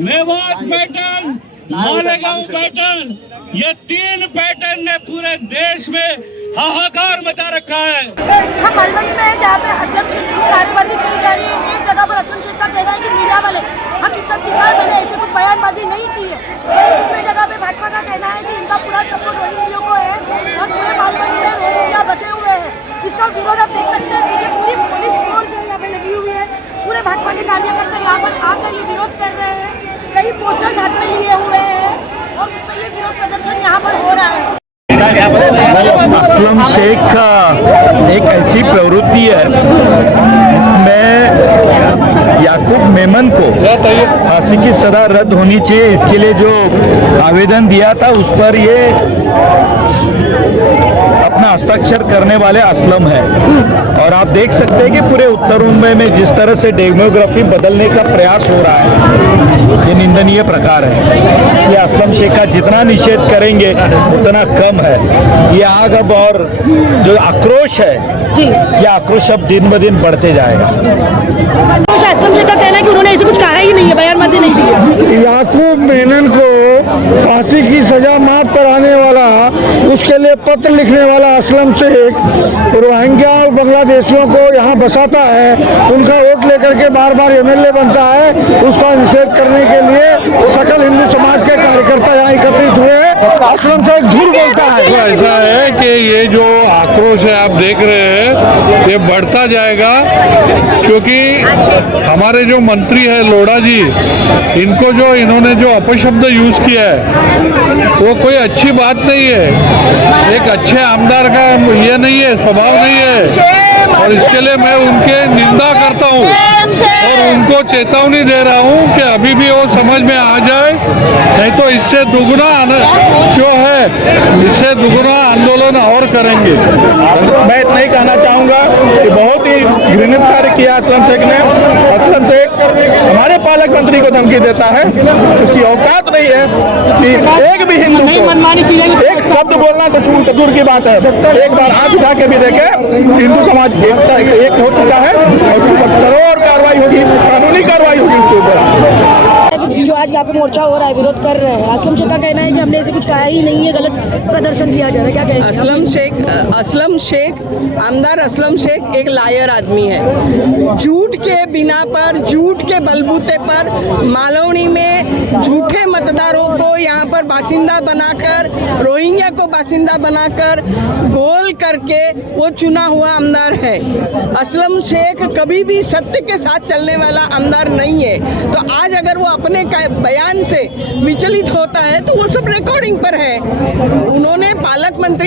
Mewat pattern, Malegaon pattern, ये 3 pattern ने पूरे देश में हाहाकार मचा रखा है। हम मलबनी में जहाँ पे असलम शेख की नारेबाजी की जा रही है, एक जगह पर असलम शेख का कहना है कि मीडिया वाले हकीकत दिखाए, मैंने ऐसे कुछ बयानबाजी नहीं की है। दूसरी जगह पे भाजपा का कहना है कि इनका पूरा सपोर्ट रोहिंग्या को है और पूरे मलबनी में रोहिंग्या बसे हुए हैं। इसका विरोध आप देख सकते हैं, पीछे पूरी पुलिस फोर्स जो यहाँ पे लगी हुई है, पूरे भाजपा के कार्यकर्ता यहाँ पर आकर ये विरोध कर रहे हैं, कई पोस्टर्स हाथ में लिए हुए हैं और उसमें ये विरोध प्रदर्शन यहाँ पर हो रहा है। असलम शेख का एक ऐसी प्रवृत्ति है जिसमें याकूब मेमन को फांसी की सजा रद्द होनी चाहिए, इसके लिए जो आवेदन दिया था उस पर ये अपना हस्ताक्षर करने वाले असलम है। और आप देख सकते हैं कि पूरे उत्तर मुंबई में जिस तरह से डेमोग्राफी बदलने का प्रयास हो रहा है, ये निंदनीय प्रकार है। इसलिए असलम शेख का जितना निषेध करेंगे उतना कम है। ये आग अब और जो आक्रोश है, ये आक्रोश अब दिन ब दिन बढ़ते जाएगा। असलम शेख का कहना है कि उन्होंने ऐसे कुछ कहा ही नहीं है, बयानबाजी नहीं दी है। याकूब मेनन को फांसी की सजा माफ कराने वाला, उसके लिए पत्र लिखने वाला असलम शेख रोहिंग्या और बांग्लादेशियों को यहाँ बसाता है, उनका वोट लेकर के बार बार एमएलए बनता है। उसका निषेध करने के लिए सकल हिंदू समाज के कार्यकर्ता यहाँ एकत्रित हुए हैं। असलम शेख झूठ बोलता है। तो ऐसा है कि ये जो आक्रोश है आप देख रहे हैं, ये बढ़ता जाएगा, क्योंकि हमारे जो मंत्री है लोढ़ा जी, इनको जो इन्होंने जो अपशब्द यूज किया है वो कोई अच्छी बात नहीं है। एक अच्छे आमदार का ये नहीं है, स्वभाव नहीं है, और इसके लिए मैं उनके निंदा करता हूँ और उनको चेतावनी दे रहा हूँ कि अभी भी वो समझ में आ जाए, नहीं तो इससे दुगुना जो है, इससे दुगुना आंदोलन और करेंगे। मैं इतना ही कहना चाहूँगा कि बहुत ही घृणित कार्य किया असलम शेख ने। असलम शेख हमारे पालक मंत्री को धमकी देता है, उसकी औकात नहीं है कि एक भी हिंदू को एक शब्द बोलना तो छूट दूर की बात है, एक बार हाथ उठा के भी देखे, हिंदू समाज एक हो चुका है और उसके ऊपर करोड़ कार्रवाई होगी, कानूनी कार्रवाई होगी उसके ऊपर। जो आज यहाँ पे मोर्चा हो रहा है, विरोध कर रहे हैं, असलम शेख का कहना है कि हमने ऐसे कुछ कहा ही नहीं है, गलत प्रदर्शन किया जा रहा है, क्या कहेंगे? असलम शेख आमदार असलम शेख एक लायर आदमी है। झूठ के बिना पर, झूठ के बलबूते पर मालवनी में झूठे मतदारों को यहाँ पर बासिंदा बनाकर, रोहिंग्या को बासिंदा बनाकर गोल करके वो चुना हुआ आमदार है। असलम शेख कभी भी सत्य के साथ चलने वाला आमदार नहीं है। तो आज अगर वो अपने बयान से विचलित होता है तो वो सब रिकॉर्डिंग पर है। उन्होंने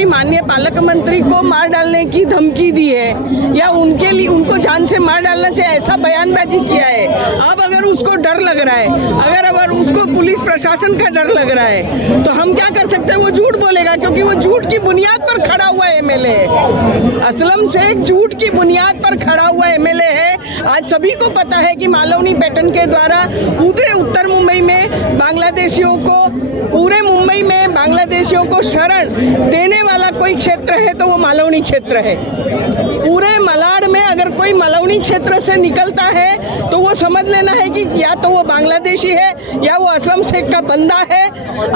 माननीय पालक मंत्री को मार डालने की धमकी दी है या उनके लिए उनको जान से मार डालना चाहिए, ऐसा बयानबाजी किया है। अब अगर उसको डर लग रहा है, अगर उसको पुलिस प्रशासन का डर लग रहा है, तो हम क्या कर सकते हैं? वो झूठ बोलेगा, क्योंकि वो झूठ की बुनियाद पर खड़ा हुआ एमएलए है। असलम शेख झूठ की बुनियाद पर खड़ा हुआ एमएलए है। आज सभी को पता है कि मालवनी पैटर्न के द्वारा पूरे उत्तर मुंबई में बांग्लादेशियों को, पूरे मुंबई में बांग्लादेशियों को शरण देने वाला कोई क्षेत्र है तो वो मालवनी क्षेत्र है। पूरे मलाड में अगर कोई मालवनी क्षेत्र से निकलता है तो वो समझ लेना है कि या तो वो बांग्लादेशी है या वो असलम शेख का बंदा है।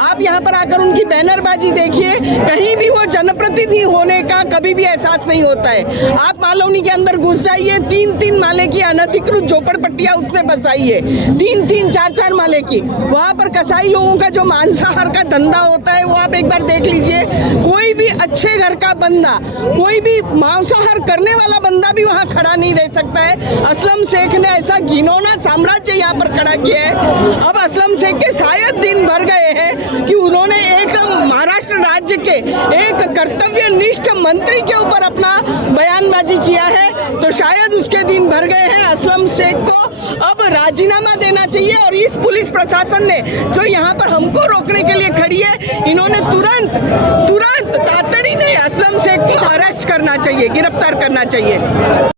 आप यहाँ पर आकर उनकी बैनरबाजी देखिए, कहीं भी वो जनप्रतिनिधि होने का कभी भी एहसास नहीं होता है। आप मालवनी के अंदर घुस जाइए, 3-3 माले की अनधिकृत झोपड़पट्टियाँ उसने बसाई है, 3-3, 4-4 माले की। वहाँ पर कसाई लोगों का जो मांसाहार का धंधा होता है वो आप एक बार देख लीजिए। कोई भी अच्छे घर का बंदा, कोई भी मांसाहार करने वाला बंदा भी वहाँ खड़ा नहीं रह सकता है। असलम शेख ने ऐसा घिनौना साम्राज्य यहाँ पर खड़ा किया है। अब असलम शेख के शायद दिन भर गए हैं कि उन्होंने एक महाराष्ट्र राज्य के एक कर्तव्यनिष्ठ मंत्री के ऊपर अपना बयानबाजी किया है, तो शायद उसके दिन भर गए हैं। असलम शेख को अब राजीनामा देना चाहिए और इस पुलिस प्रशासन ने जो यहाँ पर हमको रोकने के लिए खड़ी है, इन्होंने तुरंत तातड़ी ने असलम शेख को अरेस्ट करना चाहिए, गिरफ्तार करना चाहिए।